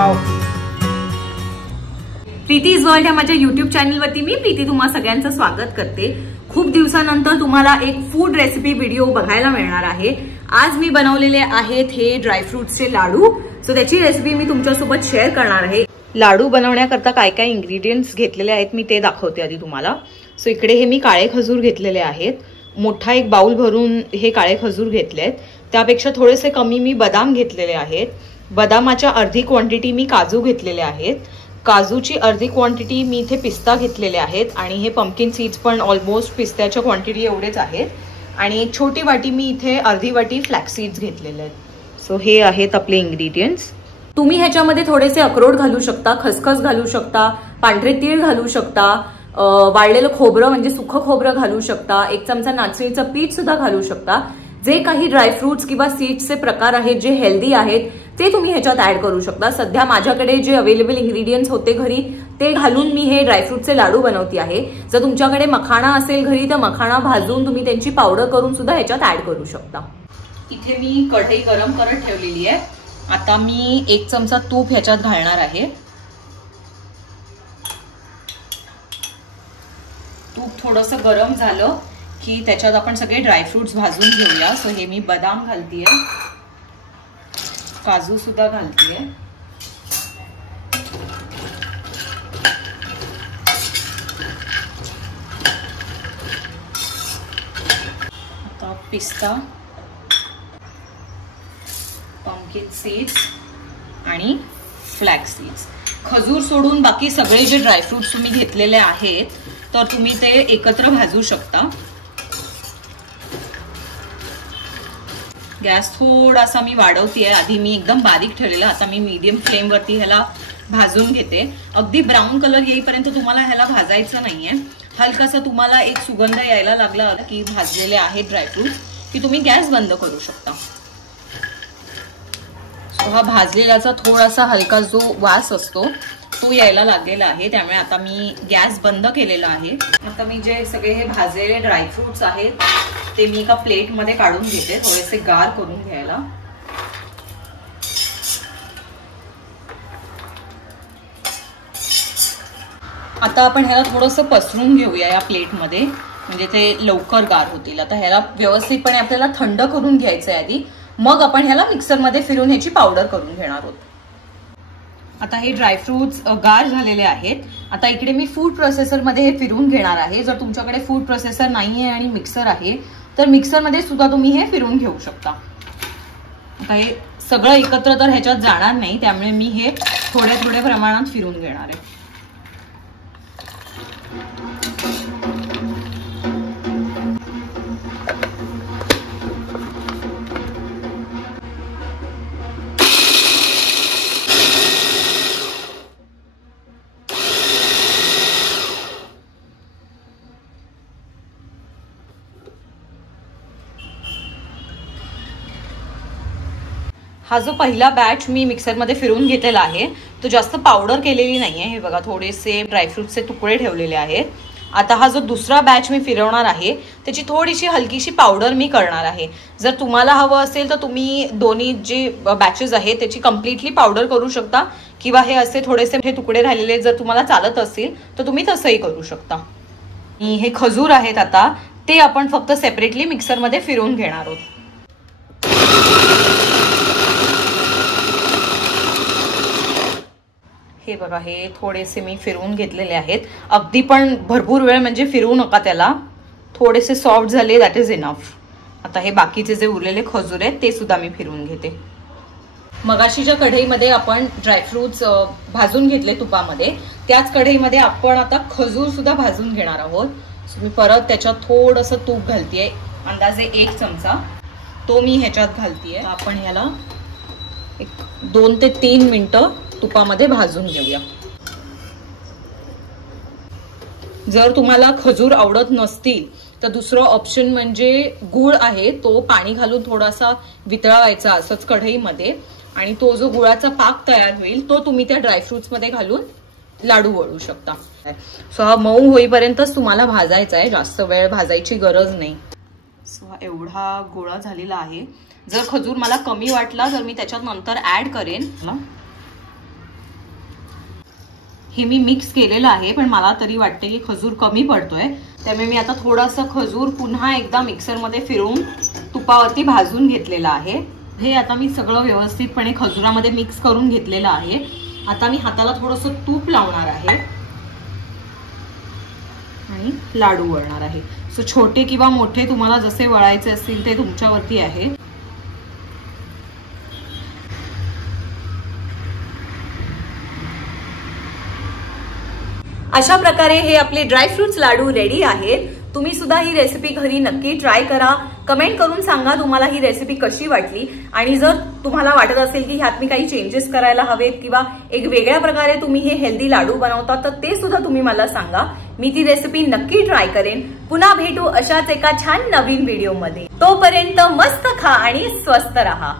Wow. प्रीतीज world या माझ्या YouTube चॅनलवरती मी प्रीती तुम्हा सगळ्यांचं स्वागत करते. खूप दिवसानंतर तुम्हाला एक फूड रेसिपी व्हिडिओ बघायला मिळणार आहे. आज मी बनवलेले आहेत हे ड्रायफ्रुट्सचे लाडू. सो त्याची रेसिपी मी तुमच्यासोबत शेअर करणार आहे. लाडू बनवण्याकरता काय काय इंग्रेडिएंट्स घेतलेले आहेत मी ते दाखवते आधी तुम्हाला. सो इकडे हे मी काळे खजूर घेतलेले आहेत. मोठा एक बाउल भरून हे काळे खजूर घेतलेत. त्यापेक्षा थोडेसे कमी मी बदाम घेतलेले आहेत. बदामाच्या अर्धी क्वांटिटी मी काजू घेतलेले आहेत. काजूची अर्धी क्वांटिटी मी इथे पिस्ता घेतलेले आहेत आणि हे पंपकिन सीड्स पण ऑलमोस्ट पिस्त्याच्या क्वांटिटी एवढेच आहेत. आणि एक छोटी वाटी मी इथे अर्धी वाटी फ्लॅक्स सीड्स घेतलेले आहेत. सो हे आहेत आपले इंग्रेडिएंट्स. तुम्ही ह्याच्यामध्ये थोडेसे अक्रोड घालू शकता, खसखस घालू शकता, पांढरे तीळ घालू शकता, वाळलेलं खोबरं म्हणजे सुखं खोबरं घालू शकता, एक चमचा नाचणीचं पीठ सुद्धा घालू शकता. जे काही ड्रायफ्रुट्स किंवा सीड्सचे प्रकार आहेत जे हेल्दी आहेत ते तुम्ही ह्याच्यात ऍड करू शकता. सध्या माझ्याकडे जे अवेलेबल इंग्रेडिएंट्स होते घरी ते घालून मी हे ड्रायफ्रुटचे लाडू बनवते आहे. जर तुमच्याकडे मखाणा असेल घरी तर मखाणा भाजून तुम्ही त्यांची पावडर करून सुद्धा ह्याच्यात ऍड करू शकता. इथे मी कढई गरम करत ठेवलेली आहे. आता मी एक चमचा तूप ह्याच्यात घालणार आहे. तूप थोडंसं गरम झालं की त्याच्यात आपण सगळे ड्रायफ्रुट्स भाजून घेऊया. सो हे मी बदाम घालतीये, काजू सुद्धा घालतीये, आता पिस्ता, पंपकिन सीड्स आणि फ्लॅक्स सीड्स. खजूर सोडून बाकी सगळे जे ड्रायफ्रुट्स तुम्ही घेतलेले आहेत तर तुम्ही ते एकत्र भाजू शकता. गॅस थोडासा मी वाढवतेय. आधी मी एकदम बारीक ठेवलेला, आता मी मीडियम फ्लेम वरती ह्याला भाजून घेते. अगदी ब्राऊन कलर येईपर्यंत तुम्हाला ह्याला भाजायचं नाहीये. हलकासा तुम्हाला एक सुगंध यायला लागला की भाजलेले आहेत ड्रायफ्रुट्स की तुम्ही गॅस बंद करू शकता. हा भाजलेल्याचा थोडासा हलका जो वास असतो तो यायला लागलेला आहे, त्यामुळे आता मी गॅस बंद केलेला आहे. आता मी जे सगळे हे भाजलेले ड्रायफ्रुट्स आहेत ते मी एका प्लेट मध्ये काढून घेते, थोडेसे गार करून घ्यायला. आता आपण ह्याला थोडंसं पसरून घेऊया या प्लेटमध्ये, म्हणजे ते लवकर गार होतील. आता ह्याला व्यवस्थितपणे आपल्याला थंड करून घ्यायचं आहे आधी, मग आपण ह्याला मिक्सरमध्ये फिरून ह्याची पावडर करून घेणार आहोत. आता हे ड्रायफ्रुट्स गार झालेले आहेत. आता इकडे मी फूड प्रोसेसरमध्ये हे फिरून घेणार आहे. जर तुमच्याकडे फूड प्रोसेसर नाहीये आणि मिक्सर आहे तर मिक्सरमध्ये सुद्धा तुम्ही हे फिरून घेऊ शकता. आता हे सगळं एकत्र तर ह्याच्यात जाणार नाही, त्यामुळे मी हे थोड्या थोड्या प्रमाणात फिरून घेणार आहे. हा जो पहिला बॅच मी मिक्सरमध्ये फिरून घेतलेला आहे तो जास्त पावडर केलेली नाहीये. हे बघा थोडेसे ड्रायफ्रुट्सचे तुकडे ठेवलेले आहेत. आता हा जो दुसरा बॅच मी फिरवणार आहे त्याची थोडीशी हलकीशी पावडर मी करणार आहे. जर तुम्हाला हवं असेल तर तुम्ही दोन्ही जे बॅचेस आहेत त्याची कम्प्लिटली पावडर करू शकता, किंवा हे असे थोडेसे हे तुकडे राहिलेले जर तुम्हाला चालत असतील तर तुम्ही तसंही करू शकता. हे खजूर आहेत आता ते आपण फक्त सेपरेटली मिक्सरमध्ये फिरवून घेणार आहोत. हे बघा हे थोडेसे मी फिरवून घेतलेले आहेत. अगदी पण भरपूर वेळ म्हणजे फिरवू नका त्याला. थोडेसे सॉफ्ट झाले दॅट इज इनफ. आता हे बाकीचे जे उरलेले खजूर आहेत ते सुद्धा मी फिरवून घेते. मगाशीच्या कढईमध्ये आपण ड्रायफ्रुट्स भाजून घेतले तुपामध्ये, त्याच कढईमध्ये आपण आता खजूर सुद्धा भाजून घेणार आहोत. मी परत त्याच्यात थोडंसं तूप घालतीये, अंदाजे 1 चमचा तो मी ह्याच्यात घालतीये. आपण ह्याला एक 2 ते 3 मिनिटं तुपामध्ये भाजून घेऊया. जर तुम्हाला खजूर आवडत नसतील तर दुसरं ऑप्शन म्हणजे गूळ आहे, तो पाणी घालून थोडासा वितळवायचा असंच कढईमध्ये, आणि तो जो गुळाचा पाक तयार होईल तो तुम्ही त्या ड्रायफ्रुट्स मध्ये घालून लाडू वळू शकता. सो हा मऊ होईपर्यंतच तुम्हाला भाजायचा आहे, जास्त वेळ भाजायची गरज नाही. सो हा एवढा गोळा झालेला आहे. जर खजूर मला कमी वाटला तर मी त्याच्यात नंतर ऍड करेन. हे मी मिक्स केलेलं आहे, पण मला तरी वाटते की खजूर कमी पडतोय, त्यामुळे मी आता थोडासा खजूर पुन्हा एकदा मिक्सरमध्ये फिरवून तुपावरती भाजून घेतलेला आहे। हे आता मी सगळं व्यवस्थितपणे खजुरामध्ये मिक्स करून घेतलेलं आहे। आता मी हाताला थोडंसं तूप लावणार आहे आणि लाडू वळणार आहे। सो छोटे किंवा मोठे तुम्हाला जसे वळायचे असतील ते तुमच्यावरती आहे। अशा प्रकारे हे आपले ड्रायफ्रुट्स लाडू रेडी आहेत। तुम्ही सुद्धा ही रेसिपी घरी नक्की ट्राय करा। कमेंट करून सांगा तुम्हाला ही रेसिपी कशी वाटली, आणि जर तुम्हाला वाटत असेल की ह्यात मी काही चेंजेस करायला हवेत किंवा एक वेगळ्या प्रकारे तुम्ही हे हेल्दी लाडू बनवता तर ते सुद्धा तुम्ही मला सांगा। मी ती रेसिपी नक्की ट्राय करेन। पुन्हा भेटू अशाच एका छान नवीन व्हिडिओमध्ये। तोपर्यंत मस्त खा आणि स्वस्थ रहा।